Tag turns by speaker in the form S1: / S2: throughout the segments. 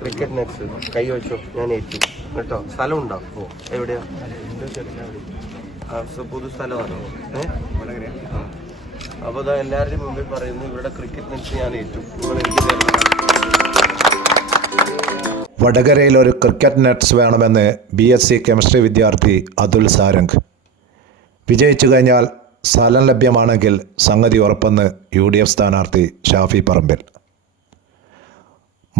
S1: Cricket nets കൈ വെച്ചു ഞാൻ ഏറ്റു. കേട്ടോ? സ്ഥലം ഉണ്ടോ ഓ എവിടെയാ? പുതു സ്ഥലമാണോ? ഏഹ് ആ. അപ്പൊ അതാ എല്ലാവരുടെയും മുമ്പിൽ പറയുന്നു ഇവിടെ ക്രിക്കറ്റ് നെറ്റ്സ് ഞാൻ ഏറ്റു.
S2: വടകരയിൽ ഒരു ക്രിക്കറ്റ് നെറ്റ്സ് വേണമെന്ന് ബി എസ് സി കെമിസ്ട്രി വിദ്യാർത്ഥി അതുൽ സാരംഗ്. വിജയിച്ചു കഴിഞ്ഞാൽ സ്ഥലം ലഭ്യമാണെങ്കിൽ സംഗതി ഉറപ്പെന്ന് യു ഡി എഫ് സ്ഥാനാർത്ഥി ഷാഫി പറമ്പിൽ.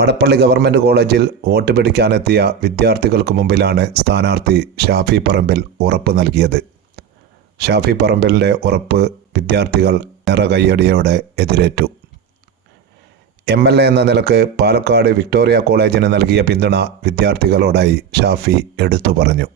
S2: മടപ്പള്ളി ഗവൺമെന്റ് കോളേജിൽ വോട്ട് പിടിക്കാനെത്തിയ വിദ്യാർത്ഥികൾക്ക് മുമ്പിലാണ് സ്ഥാനാർത്ഥി ഷാഫി പറമ്പിൽ ഉറപ്പ് നൽകിയത്. ഷാഫി പറമ്പിലിന്റെ ഉറപ്പ് വിദ്യാർത്ഥികൾ നിറകയ്യടിയോടെ എതിരേറ്റു. എം എൽ എ എന്ന നിലയ്ക്ക് പാലക്കാട് വിക്ടോറിയ കോളേജിന് നൽകിയ പിന്തുണ വിദ്യാർത്ഥികളോടായി ഷാഫി എടുത്തു പറഞ്ഞു.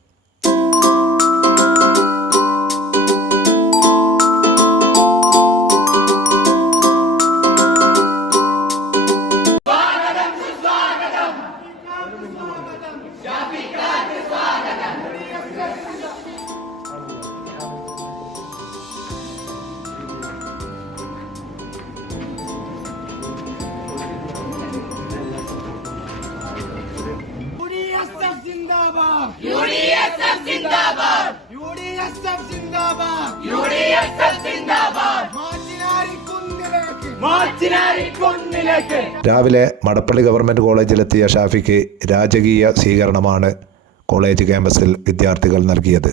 S3: സിന്ദാബാദ്
S2: രാവിലെ മടപ്പള്ളി ഗവൺമെന്റ് കോളേജിലെത്തിയ ഷാഫിക്ക് രാജകീയ സ്വീകരണമാണ് കോളേജ് ക്യാമ്പസിൽ വിദ്യാർത്ഥികൾ നൽകിയത്.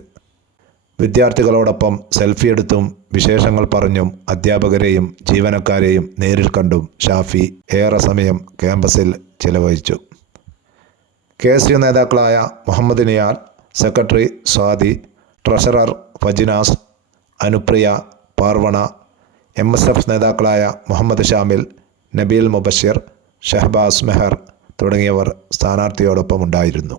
S2: വിദ്യാർത്ഥികളോടൊപ്പം സെൽഫി എടുത്തും വിശേഷങ്ങൾ പറഞ്ഞും അധ്യാപകരെയും ജീവനക്കാരെയും നേരിൽ കണ്ടും ഷാഫി ഏറെ സമയം ക്യാമ്പസിൽ ചിലവഴിച്ചു. കെ എസ് യു നേതാക്കളായ Muhammad Niyal secretary Swathi treasurer Fajinas Anupriya Parvana M S F നേതാക്കളായ മുഹമ്മദ് ഷാമിൽ നബീൽ മുബഷിർ ഷഹബാസ് മെഹർ തുടങ്ങിയവർ സ്ഥാനാർത്ഥിയോടൊപ്പം ഉണ്ടായിരുന്നു